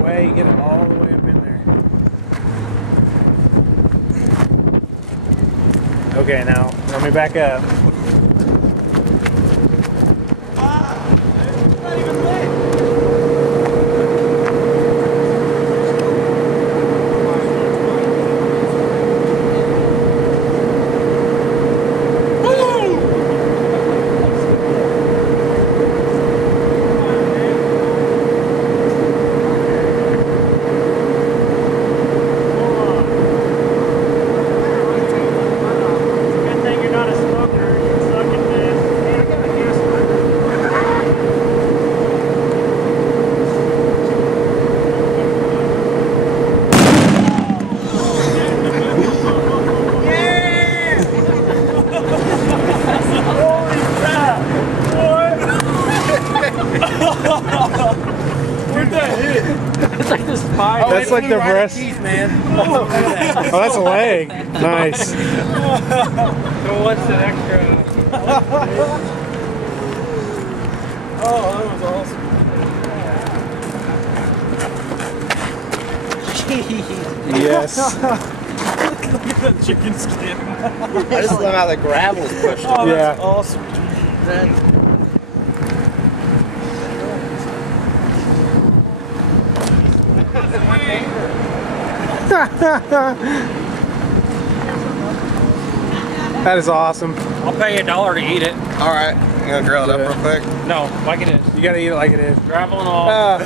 way, you get it all the way up in there. Okay, now let me back up. It's not even lit. Where'd that hit? It's like the spine. Oh, that's like the breast. Teeth, man. Oh, that's a leg. Nice. So what's the extra? Oh, that was awesome. Yes. Look at that chicken skin. I just love how the gravel is pushed. Oh, that's Yeah. awesome. That is awesome. I'll pay you $1 to eat it. All right, you gonna grill it up real quick? No, like it is. You gotta eat it like it is. Gravel and all.